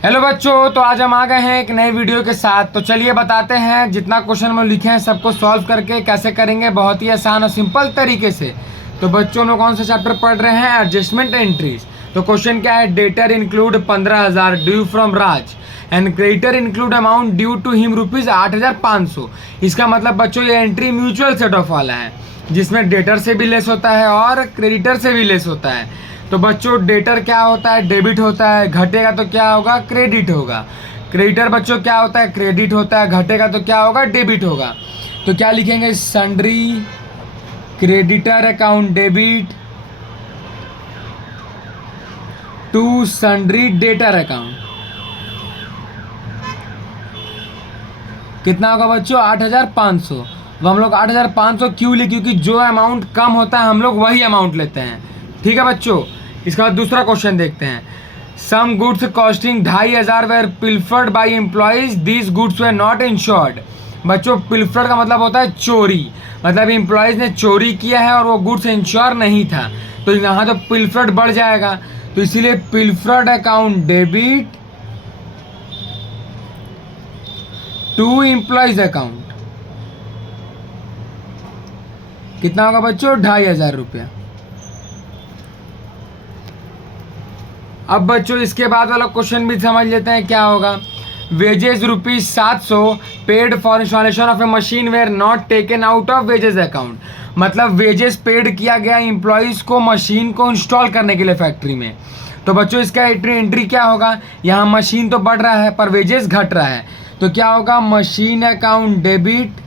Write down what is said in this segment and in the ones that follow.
Hello बच्चों, तो आज हम आ गए हैं एक नई वीडियो के साथ। तो चलिए बताते हैं जितना क्वेश्चन हम लिखे हैं सबको सॉल्व करके कैसे करेंगे, बहुत ही आसान और सिंपल तरीके से। तो बच्चों हम लोग कौन सा चैप्टर पढ़ रहे हैं? Adjustment entries. तो क्वेश्चन क्या है? Debtor include 15,000 due from Raj and creditor include amount due to him rupees 8,500। इसका मतलब बच्चों ये एंट्री म्यूचुअल सेट ऑफ वाला है, जिसमें डेटर से भी लेस होता है और क्रेडिटर से भी लेस होता है। तो बच्चों डेटर क्या होता है? डेबिट होता है। घटेगा तो क्या होगा? क्रेडिट होगा। क्रेडिटर बच्चों क्या होता है? क्रेडिट होता है। घटेगा तो क्या होगा? डेबिट होगा। तो क्या लिखेंगे? Sundry creditor account debit to sundry debtor account. कितना होगा बच्चों? 8,500। अब हम लोग 8,500 क्यों लिखे? क्योंकि जो अमाउंट कम होता है हम लोग वही अमाउंट लेते हैं। ठीक है बच्चों। इसके बाद दूसरा क्वेश्चन देखते हैं। Some goods costing 2,500 were pilfered by employees, these goods were not insured. बच्चों पिल्फर्ड का मतलब होता है चोरी, मतलब एम्प्लॉइज ने चोरी किया है और वो गुड्स इंश्योर नहीं था, तो यहाँ तो पिल्फर्ड बढ़ जाएगा। तो इसीलिए pilfered account debit to employees account. कितना होगा बच्चों? 2,500 रुपया। अब बच्चों इसके बाद वाला क्वेश्चन भी समझ लेते हैं क्या होगा। Wages rupees 700 paid for installation of a machine were not taken out of wages account. मतलब वेजेस पेड किया गया एम्प्लॉइज को मशीन को इंस्टॉल करने के लिए फैक्ट्री में। तो बच्चों इसका एंट्री क्या होगा? यहाँ मशीन तो बढ़ रहा है पर वेजेस घट रहा है, तो क्या होगा? Machine account debit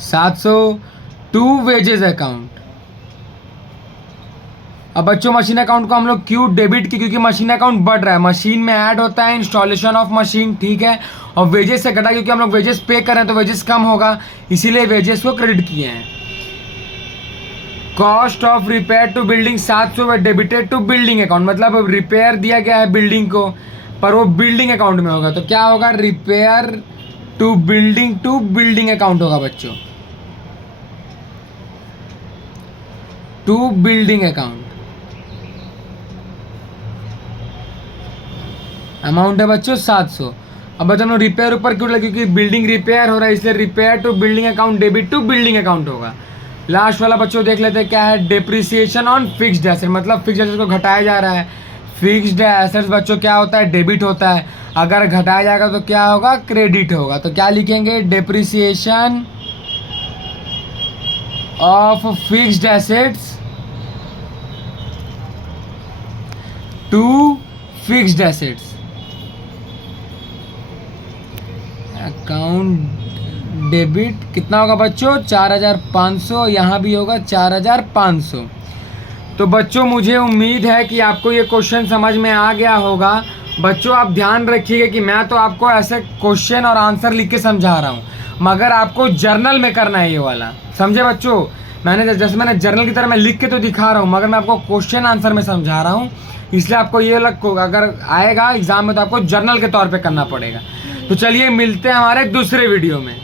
700 to wages account. अब बच्चों मशीन अकाउंट को हम लोग क्यों डेबिट की? क्योंकि मशीन अकाउंट बढ़ रहा है, मशीन में ऐड होता है इंस्टॉलेशन ऑफ मशीन, ठीक है। और वेजेस से घटा क्योंकि हम लोग वेजेस पे कर रहे हैं तो वेजेस कम होगा, इसीलिए वेजेस को क्रेडिट किए हैं। Cost of repair to building 700 were debited to building account. मतलब रिपेयर दिया गया है बिल्डिंग को पर वो बिल्डिंग अकाउंट में होगा, तो क्या होगा? रिपेयर टू बिल्डिंग अकाउंट होगा बच्चों, टू बिल्डिंग अकाउंट। अमाउंट है बच्चों 700। अब बच्चों हम रिपेयर ऊपर क्यों लगे? क्योंकि बिल्डिंग रिपेयर हो रहा है, इसलिए repair to building account debit to building account होगा। लास्ट वाला बच्चों देख लेते हैं क्या है। डेप्रिसिएशन ऑन फिक्स्ड एसेट, मतलब फिक्स्ड एसेट को घटाया जा रहा है। फिक्स्ड एसेट्स बच्चों क्या होता है? डेबिट होता है। अगर घटाया जाएगा तो क्या होगा? क्रेडिट होगा। तो क्या लिखेंगे? Depreciation of fixed assets to fixed assets account debit. कितना होगा बच्चों? 4,500। यहाँ भी होगा 4,500। तो बच्चों मुझे उम्मीद है कि आपको ये क्वेश्चन समझ में आ गया होगा। बच्चों आप ध्यान रखिएगा कि मैं तो आपको ऐसे क्वेश्चन और आंसर लिख के समझा रहा हूँ, मगर आपको जर्नल में करना है ये वाला, समझे बच्चों। जैसे मैंने जर्नल की तरह मैं लिख के तो दिखा रहा हूँ, मगर मैं आपको क्वेश्चन आंसर में समझा रहा हूँ, इसलिए आपको ये अगर आएगा एग्जाम में तो आपको जर्नल के तौर पे करना पड़ेगा। तो चलिए मिलते हैं हमारे दूसरे वीडियो में।